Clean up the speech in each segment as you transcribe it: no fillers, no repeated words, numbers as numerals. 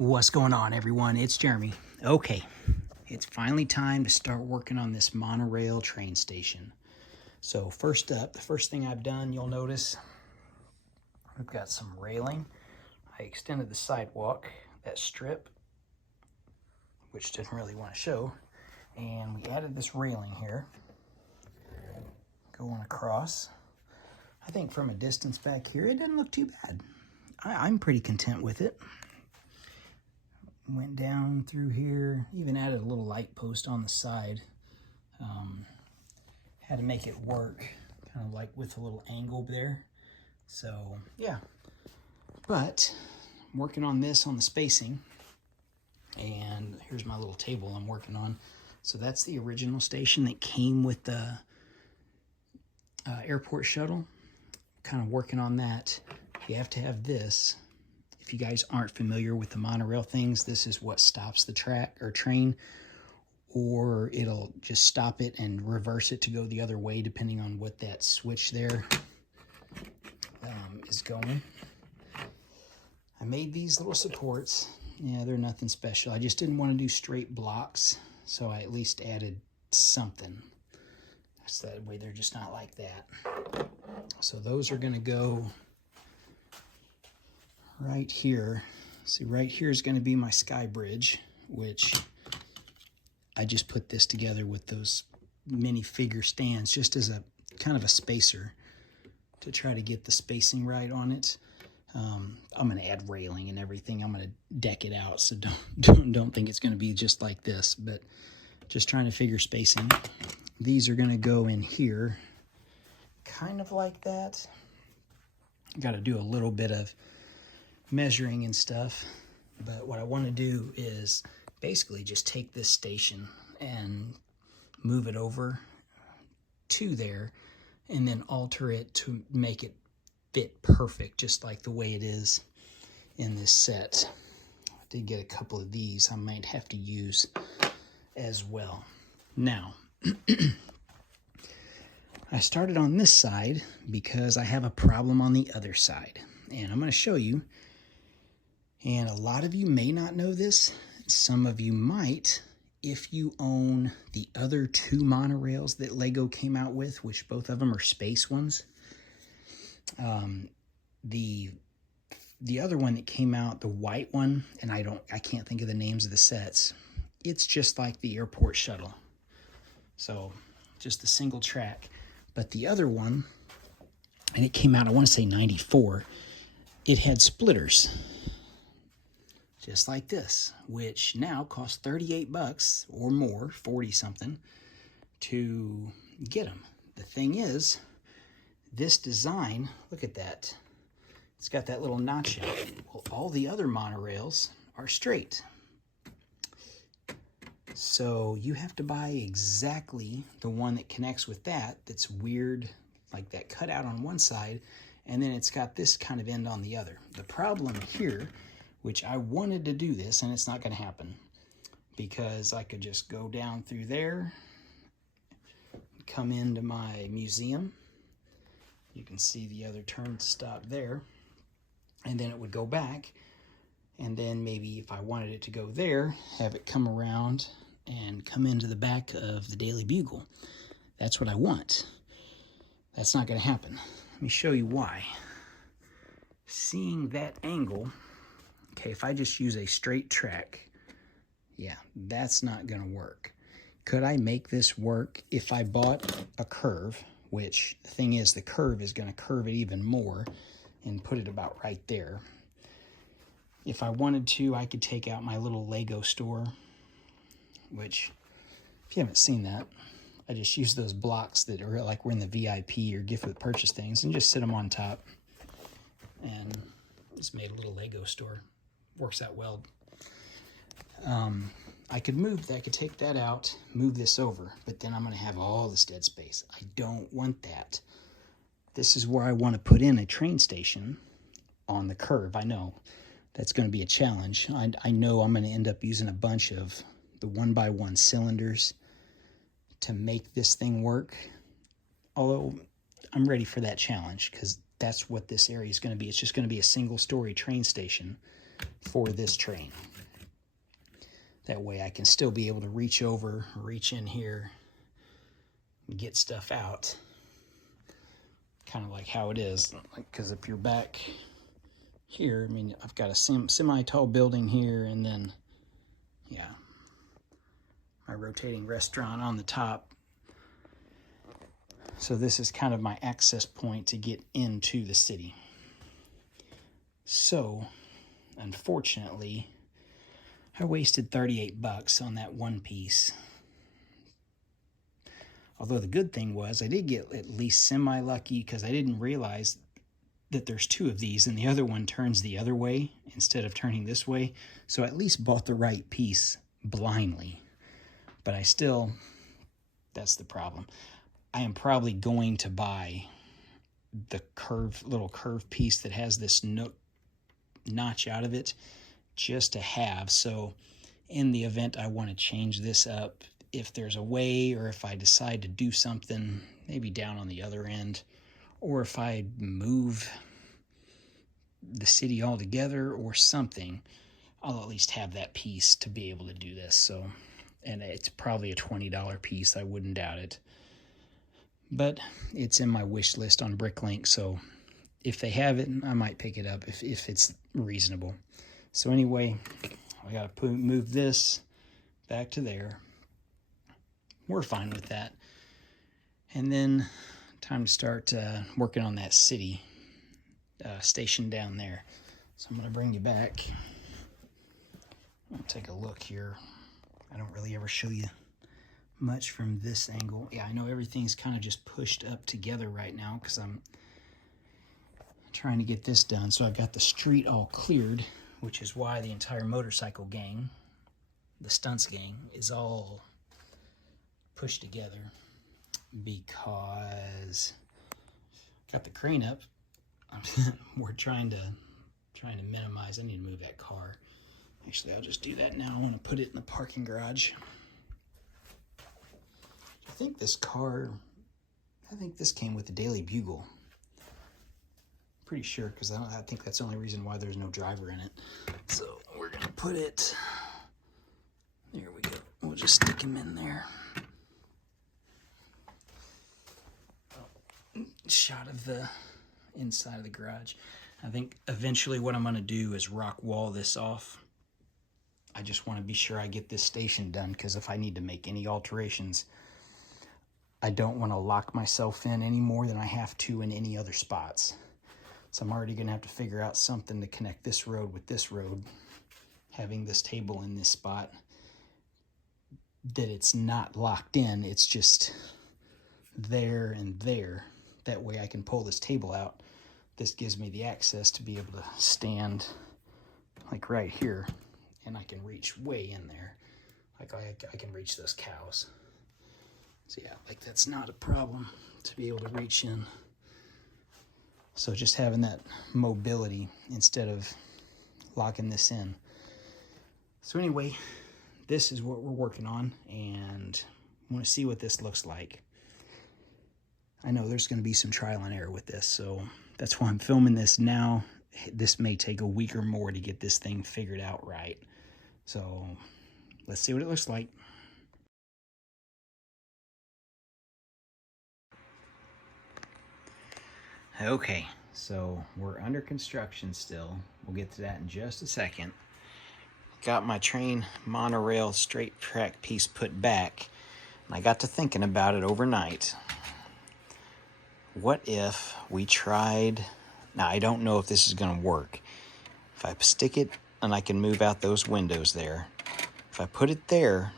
What's going on, everyone? It's Jeremy. Okay, it's finally time to start working on this monorail train station. So first up, the first thing I've done, you'll notice we've got some railing. I extended the sidewalk, that strip, which didn't really want to show, and we added this railing here going across. I think from a distance back here, it didn't look too bad. I'm pretty content with it. Went down through here, even added a little light post on the side. Had to make it work, kind of like with a little angle there. So yeah, but I'm working on this on the spacing, and here's my little table I'm working on. So that's the original station that came with the airport shuttle. Kind of working on that. You have to have this. If you guys aren't familiar with the monorail things, this is what stops the train, or it'll just stop it and reverse it to go the other way depending on what that switch there is going. I made these little supports. Yeah, they're nothing special. I just didn't want to do straight blocks, so I at least added something. So that way they're just not like that. So those are going to go right here. See, right here is going to be my sky bridge, which I just put this together with those mini figure stands just as a kind of a spacer to try to get the spacing right on it. I'm going to add railing and everything. I'm going to deck it out, so don't think it's going to be just like this, but just trying to figure spacing. These are going to go in here kind of like that. Got to do a little bit of measuring and stuff, but what I want to do is basically just take this station and move it over to there and then alter it to make it fit perfect, just like the way it is in this set. I did get a couple of these I might have to use as well. Now I started on this side because I have a problem on the other side, and I'm going to show you. And a lot of you may not know this. Some of you might if you own the other two monorails that Lego came out with, which both of them are space ones. The other one that came out, the white one, and I can't think of the names of the sets. It's just like the airport shuttle. So just a single track. But the other one, and it came out, I want to say 94, it had splitters. Just like this, which now costs 38 bucks or more, 40 something, to get them. The thing is, this design, look at that. It's got that little notch out. Well, all the other monorails are straight. So you have to buy exactly the one that connects with that, that's weird, like that cutout on one side, and then it's got this kind of end on the other. The problem here, which I wanted to do this, and it's not going to happen, because I could just go down through there, come into my museum. You can see the other turn stop there, and then it would go back, and then maybe if I wanted it to go there, have it come around and come into the back of the Daily Bugle. That's what I want. That's not going to happen. Let me show you why. Seeing that angle, okay, if I just use a straight track, yeah, that's not going to work. Could I make this work if I bought a curve, which the thing is, the curve is going to curve it even more and put it about right there. If I wanted to, I could take out my little Lego store, which, if you haven't seen that, I just use those blocks that are like we're in the VIP or gift with purchase things and just sit them on top. And just made a little Lego store. Works out well. I could take that out, move this over, but then I'm going to have all this dead space. I don't want that. This is where I want to put in a train station on the curve. I know that's going to be a challenge. I know I'm going to end up using a bunch of the 1x1 cylinders to make this thing work. Although I'm ready for that challenge, because that's what this area is going to be. It's just going to be a single-story train station for this train. That way I can still be able to reach over, reach in here, and get stuff out. Kind of like how it is, because if you're back here, I mean, I've got a semi-tall building here, and then, yeah, my rotating restaurant on the top. So this is kind of my access point to get into the city. So, unfortunately, I wasted 38 bucks on that one piece. Although the good thing was I did get at least semi-lucky, because I didn't realize that there's two of these and the other one turns the other way instead of turning this way. So I at least bought the right piece blindly. But I still, that's the problem. I am probably going to buy the little curve piece that has this notch out of it just to have. So in the event I want to change this up, if there's a way, or if I decide to do something maybe down on the other end, or if I move the city altogether or something, I'll at least have that piece to be able to do this. So, and it's probably a $20 piece, I wouldn't doubt it. But it's in my wish list on Bricklink, so if they have it, I might pick it up if it's reasonable. So anyway, I gotta move this back to there. We're fine with that. And then time to start working on that city station down there. So I'm gonna bring you back. I'll take a look here. I don't really ever show you much from this angle. Yeah, I know everything's kind of just pushed up together right now because I'm trying to get this done. So I've got the street all cleared, which is why the entire motorcycle gang, the stunts gang, is all pushed together, because got the crane up. We're trying to minimize. I need to move that car. Actually, I'll just do that now. I want to put it in the parking garage. I think this came with the Daily Bugle. Pretty sure, because I think that's the only reason why there's no driver in it. So we're gonna put it, there we go. We'll just stick him in there. Shot of the inside of the garage. I think eventually what I'm gonna do is rock wall this off. I just want to be sure I get this station done, because if I need to make any alterations, I don't want to lock myself in any more than I have to in any other spots. So I'm already going to have to figure out something to connect this road with this road, having this table in this spot, that it's not locked in, it's just there and there. That way I can pull this table out. This gives me the access to be able to stand like right here, and I can reach way in there. Like I can reach those cows. So yeah, like that's not a problem to be able to reach in. So just having that mobility instead of locking this in. So anyway, this is what we're working on, and I want to see what this looks like. I know there's going to be some trial and error with this, so that's why I'm filming this now. This may take a week or more to get this thing figured out right. So let's see what it looks like. Okay, so we're under construction still. We'll get to that in just a second. Got my train monorail straight track piece put back, and I got to thinking about it overnight. What if we tried, now I don't know if this is going to work. If I stick it and I can move out those windows there, if I put it there,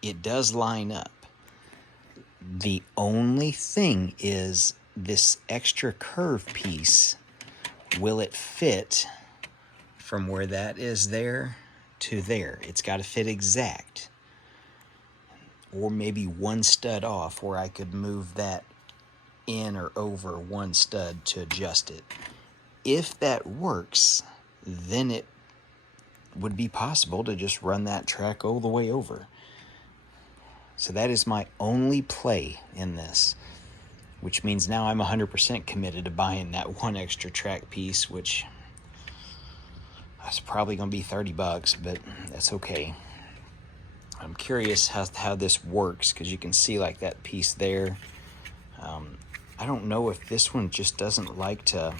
it does line up. The only thing is this extra curve piece, will it fit from where that is there to there? It's got to fit exact. Or maybe one stud off, where I could move that in or over one stud to adjust it. If that works, then it would be possible to just run that track all the way over. So that is my only play in this, which means now I'm 100% committed to buying that one extra track piece, which It's probably going to be 30 bucks, but that's okay. I'm curious how this works, because you can see like that piece there. I don't know if this one just doesn't like to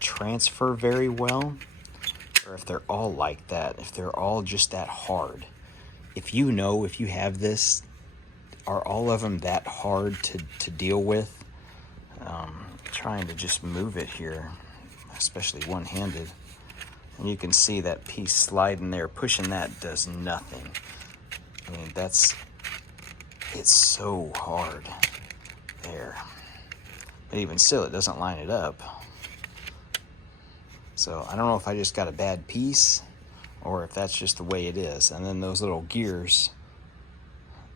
transfer very well, or if they're all like that, if they're all just that hard. If you know, if you have this, are all of them that hard to deal with? Trying to just move it here, especially one-handed. And you can see that piece sliding there, pushing that does nothing. I mean, it's so hard there. But even still, it doesn't line it up. So I don't know if I just got a bad piece or if that's just the way it is. And then those little gears,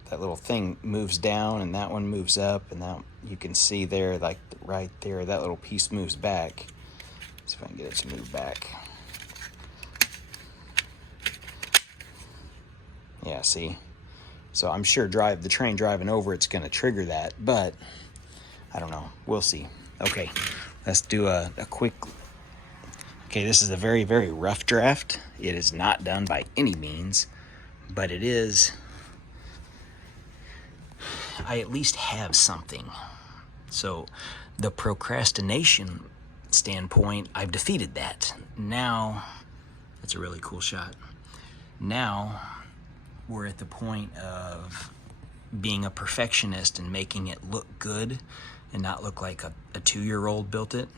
that little thing moves down and that one moves up, and now you can see there, like right there, that little piece moves back. See if I can get it to move back. Yeah, see? So I'm sure the train driving over it's going to trigger that, but I don't know. We'll see. Okay, let's do a quick... Okay, this is a very, very rough draft. It is not done by any means, but it is... I at least have something. So the procrastination standpoint, I've defeated that. Now, that's a really cool shot. Now, we're at the point of being a perfectionist and making it look good and not look like a 2-year-old built it.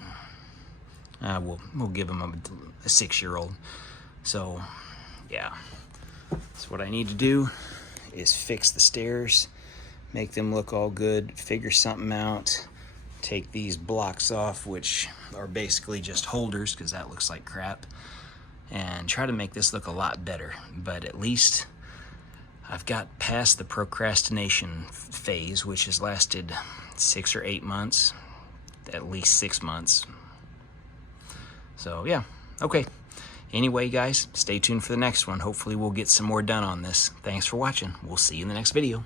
We'll give him a 6-year-old. So, yeah. So what I need to do is fix the stairs, make them look all good, figure something out, take these blocks off, which are basically just holders because that looks like crap, and try to make this look a lot better. But at least I've got past the procrastination phase, which has lasted 6 or 8 months, at least 6 months. So yeah, okay. Anyway, guys, stay tuned for the next one. Hopefully we'll get some more done on this. Thanks for watching. We'll see you in the next video.